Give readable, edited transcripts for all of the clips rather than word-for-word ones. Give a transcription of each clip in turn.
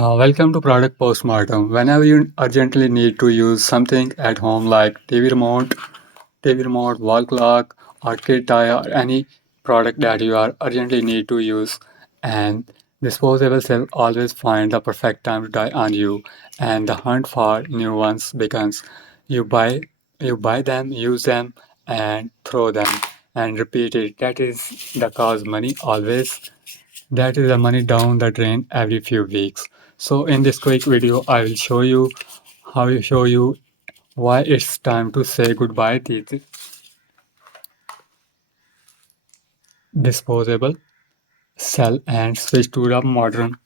Welcome to Product Postmortem. Whenever you urgently need to use something at home like TV remote, wall clock, or kit tie, or any product that you are urgently need to use, and disposable will always find the perfect time to die on you, and the hunt for new ones begins. You buy, you buy them, use them, and throw them, and repeat it. That is the cause money always that is the money down the drain every few weeks. So in this quick video, I will show you why it's time to say goodbye to the disposable cell and switch to the modern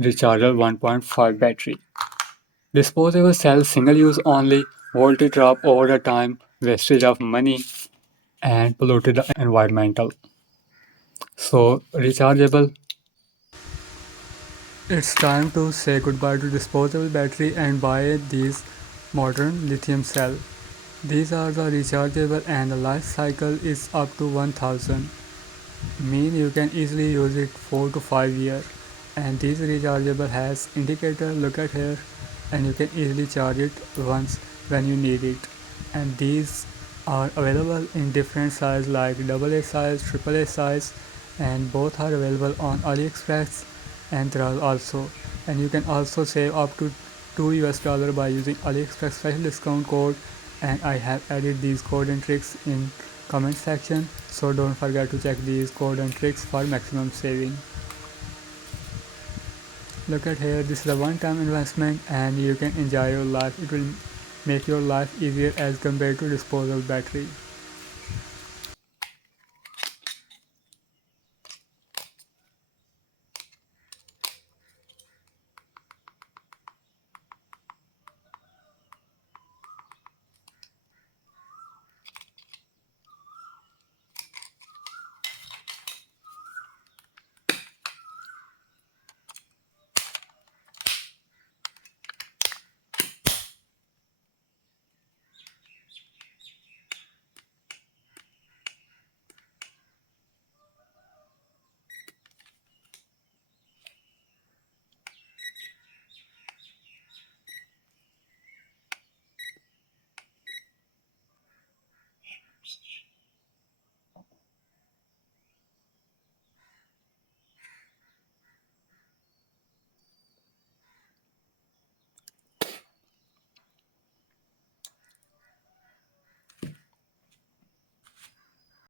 rechargeable 1.5 battery. Disposable cell single use only, voltage drop over the time, wastage of money and polluted the environmental. So rechargeable, it's time to say goodbye to disposable battery and buy these modern lithium cell. These are the rechargeable and the life cycle is up to 1000. Mean you can easily use it 4 to 5 years. And these rechargeable has indicator, look at here, and you can easily charge it once when you need it. And these are available in different size like AA size, AAA size, and both are available on AliExpress and there are also, and you can also save up to $2 by using AliExpress special discount code, and I have added these code and tricks in comment section, so don't forget to check these code and tricks for maximum saving. Look at here, this is a one-time investment and you can enjoy your life. It will make your life easier as compared to disposable battery.